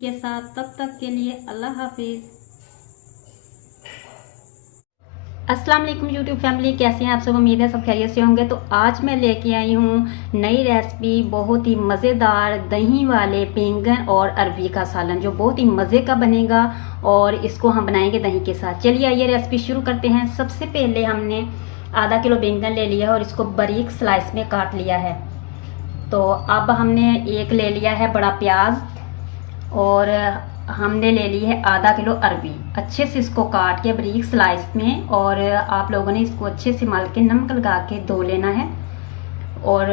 के साथ। तब तक के लिए अल्लाह हाफिज़। अस्सलाम वालेकुम यूट्यूब फैमिली, कैसे हैं आप सब? उम्मीद है सब खैरियत से होंगे। तो आज मैं लेके आई हूँ नई रेसिपी, बहुत ही मज़ेदार दही वाले बैंगन और अरबी का सालन, जो बहुत ही मज़े का बनेगा और इसको हम बनाएंगे दही के साथ। चलिए आइए रेसिपी शुरू करते हैं। सबसे पहले हमने आधा किलो बैंगन ले लिया है और इसको बारीक स्लाइस में काट लिया है। तो अब हमने एक ले लिया है बड़ा प्याज और हमने ले ली है आधा किलो अरबी। अच्छे से इसको काट के बारीक स्लाइस में, और आप लोगों ने इसको अच्छे से मल के नमक लगा के धो लेना है। और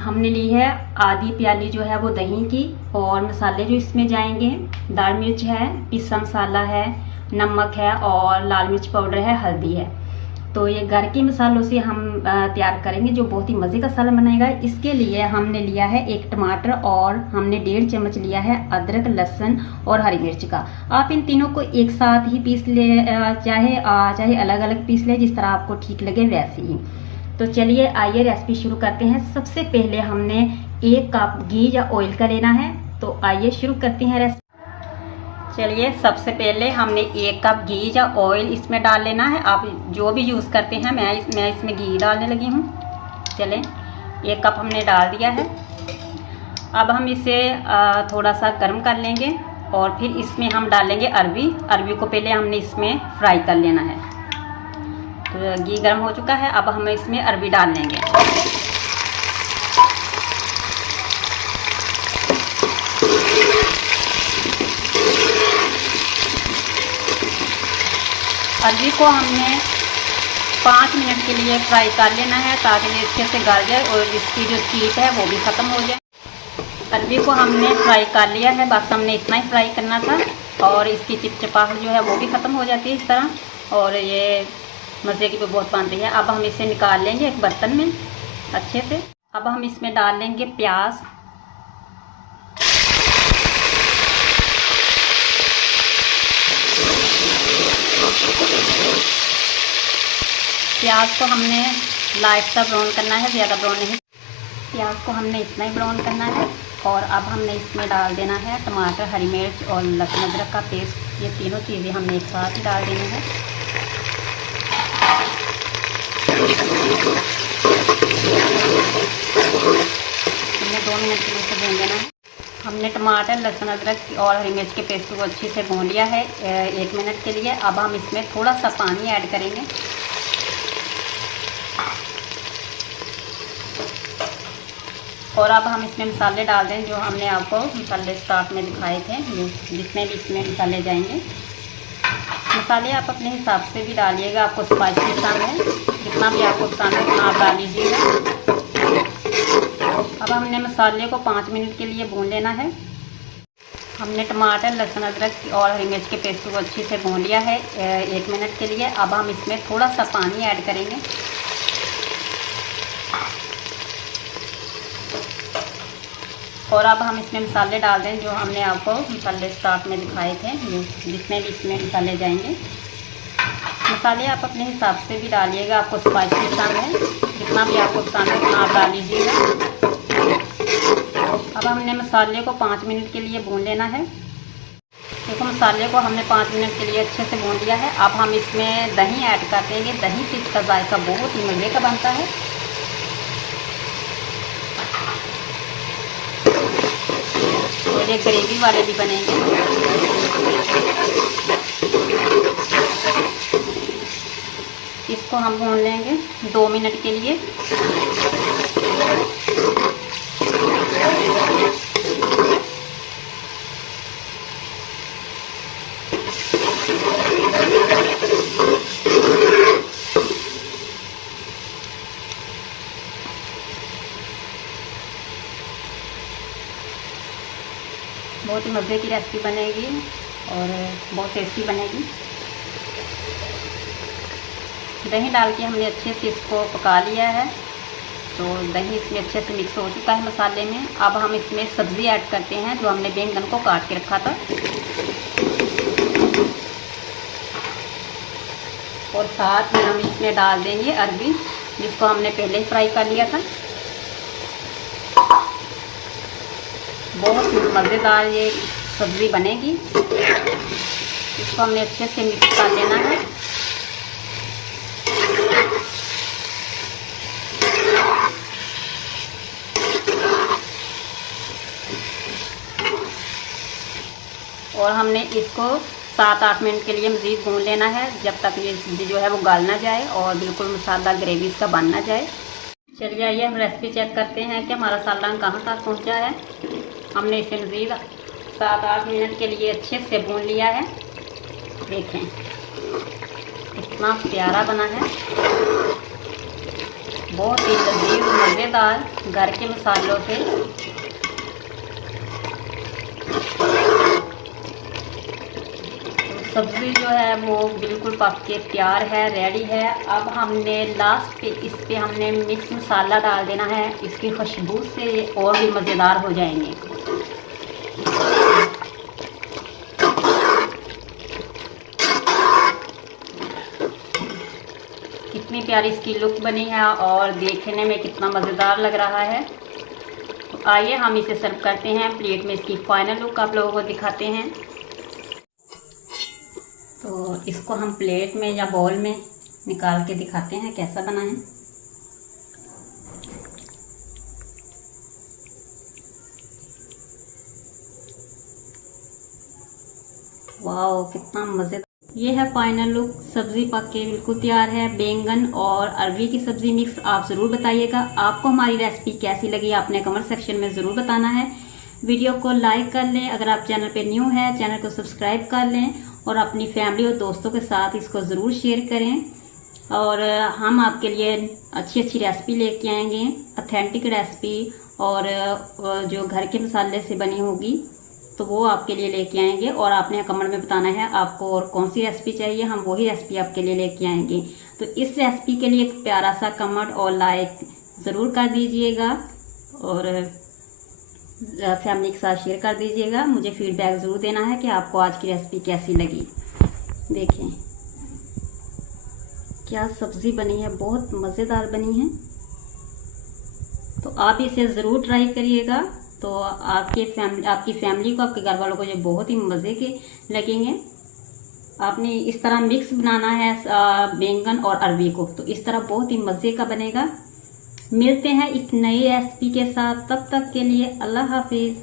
हमने ली है आधी प्याली जो है वो दही की। और मसाले जो इसमें जाएंगे, दाल मिर्च है, पिसा मसाला है, नमक है और लाल मिर्च पाउडर है, हल्दी है। तो ये घर के मसालों से हम तैयार करेंगे, जो बहुत ही मज़े का सालन बनाएगा। इसके लिए हमने लिया है एक टमाटर और हमने 1.5 चम्मच लिया है अदरक, लहसुन और हरी मिर्च का। आप इन तीनों को एक साथ ही पीस ले, चाहे अलग अलग पीस ले, जिस तरह आपको ठीक लगे वैसे ही। तो चलिए आइए रेसिपी शुरू करते हैं। सबसे पहले हमने 1 कप घी या ऑयल का लेना है। तो आइए शुरू करते हैं रेसिपी। चलिए सबसे पहले हमने 1 कप घी या ऑयल इसमें डाल लेना है। आप जो भी यूज़ करते हैं, मैं इसमें घी डालने लगी हूँ। चलें, 1 कप हमने डाल दिया है। अब हम इसे थोड़ा सा गर्म कर लेंगे और फिर इसमें हम डालेंगे अरबी। अरबी को पहले हमने इसमें फ्राई कर लेना है। तो घी गर्म हो चुका है, अब हम इसमें अरबी डाल लेंगे। अरबी को हमने 5 मिनट के लिए फ्राई कर लेना है, ताकि ये अच्छे से गल जाए और इसकी जो कीप है वो भी ख़त्म हो जाए। अरबी को हमने फ्राई कर लिया है, बस हमने इतना ही फ्राई करना था और इसकी चिपचिपाहट जो है वो भी ख़त्म हो जाती है इस तरह, और ये मज़े की भी बहुत बनती है। अब हम इसे निकाल लेंगे एक बर्तन में अच्छे से। अब हम इसमें डाल लेंगे प्याज। प्याज को हमने लाइट सा ब्राउन करना है, ज़्यादा ब्राउन नहीं। प्याज को हमने इतना ही ब्राउन करना है। और अब हमने इसमें डाल देना है टमाटर, हरी मिर्च और लहसुन अदरक का पेस्ट। ये तीनों चीज़ें हमने एक साथ ही डाल देनी है। हमने 2 मिनट के लिए इसे भून देना है। हमने टमाटर, लहसुन, अदरक और हरी मिर्च के पेस्ट को अच्छे से भून लिया है 1 मिनट के लिए। अब हम इसमें थोड़ा सा पानी ऐड करेंगे। और अब हम इसमें मसाले डाल दें, जो हमने आपको मसाले स्टार्ट में दिखाए थे, जितने भी इसमें मसाले जाएंगे। मसाले आप अपने हिसाब से भी डालिएगा, आपको स्पाइसी पसंद है, जितना भी आपको पसंद है उतना आप डाल लीजिएगा। अब हमने मसाले को 5 मिनट के लिए भून लेना है। हमने टमाटर, लहसुन, अदरक और हरी मिर्च के पेस्ट को अच्छे से भून लिया है 1 मिनट के लिए। अब हम इसमें थोड़ा सा पानी ऐड करेंगे। और अब हम इसमें मसाले डाल दें, जो हमने आपको मसाले स्टार्ट में दिखाए थे, जितने भी इसमें मसाले जाएंगे। मसाले आप अपने हिसाब से भी डालिएगा, आपको स्पाइसी पसंद है, जितना भी आपको पसंद है उतना आप डाल लीजिएगा। अब हमने मसाले को 5 मिनट के लिए भून लेना है। देखो, मसाले को हमने 5 मिनट के लिए अच्छे से भून लिया है। अब हम इसमें दही ऐड कर देंगे। दही से इसका जायका बहुत ही मज़े का बनता है। ये ग्रेवी वाले भी बनेंगे। इसको हम भून लेंगे 2 मिनट के लिए। बहुत ही मज़े की रेसिपी बनेगी और बहुत टेस्टी बनेगी। दही डाल के हमने अच्छे से इसको पका लिया है। तो दही इसमें अच्छे से मिक्स हो चुका है मसाले में। अब हम इसमें सब्ज़ी ऐड करते हैं, जो हमने बैंगन को काट के रखा था। और साथ में हम इसमें डाल देंगे अरबी, जिसको हमने पहले ही फ्राई कर लिया था। बहुत मज़ेदार ये सब्ज़ी बनेगी। इसको हमने अच्छे से मिक्स कर लेना है। और हमने इसको 7-8 मिनट के लिए मज़ीद भून लेना है, जब तक ये सब्ज़ी जो है वो गाल ना जाए और बिल्कुल मसाला ग्रेवी इसका बन ना जाए। चलिए आइए हम रेसिपी चेक करते हैं कि हमारा सालन कहाँ तक पहुँचा है। हमने इसे मज़ीद 7-8 मिनट के लिए अच्छे से भून लिया है। देखें कितना प्यारा बना है, बहुत ही लजीज मज़ेदार घर के मसालों से। सब्ज़ी जो है वो बिल्कुल पक के तैयार है, रेडी है। अब हमने लास्ट पे इस पे हमने मिक्स मसाला डाल देना है। इसकी खुशबू से ये और भी मज़ेदार हो जाएंगे। कितनी प्यारी इसकी लुक बनी है और देखने में कितना मज़ेदार लग रहा है। तो आइए हम इसे सर्व करते हैं। प्लेट में इसकी फाइनल लुक आप लोगों को दिखाते हैं। तो इसको हम प्लेट में या बाउल में निकाल के दिखाते हैं कैसा बना है। वाओ कितना मज़ेदार। ये है फाइनल लुक। सब्ज़ी पक के बिल्कुल तैयार है। बैंगन और अरबी की सब्ज़ी मिक्स। आप ज़रूर बताइएगा आपको हमारी रेसिपी कैसी लगी, आपने कमेंट सेक्शन में ज़रूर बताना है। वीडियो को लाइक कर लें, अगर आप चैनल पे न्यू है चैनल को सब्सक्राइब कर लें और अपनी फैमिली और दोस्तों के साथ इसको ज़रूर शेयर करें। और हम आपके लिए अच्छी अच्छी रेसिपी लेके आएंगे, ऑथेंटिक रेसिपी और जो घर के मसाले से बनी होगी तो वो आपके लिए लेके आएंगे। और आपने कमेंट में बताना है आपको और कौन सी रेसिपी चाहिए, हम वही रेसिपी आपके लिए लेके आएंगे। तो इस रेसिपी के लिए एक प्यारा सा कमेंट और लाइक ज़रूर कर दीजिएगा और फैमिली के साथ शेयर कर दीजिएगा। मुझे फीडबैक ज़रूर देना है कि आपको आज की रेसिपी कैसी लगी। देखें क्या सब्ज़ी बनी है, बहुत मज़ेदार बनी है। तो आप इसे ज़रूर ट्राई करिएगा। तो आपकी फैमिली को, आपके घर वालों को ये बहुत ही मज़े के लगेंगे। आपने इस तरह मिक्स बनाना है बैंगन और अरबी को, तो इस तरह बहुत ही मज़े का बनेगा। मिलते हैं एक नई रेसिपी के साथ, तब तक के लिए अल्लाह हाफिज़।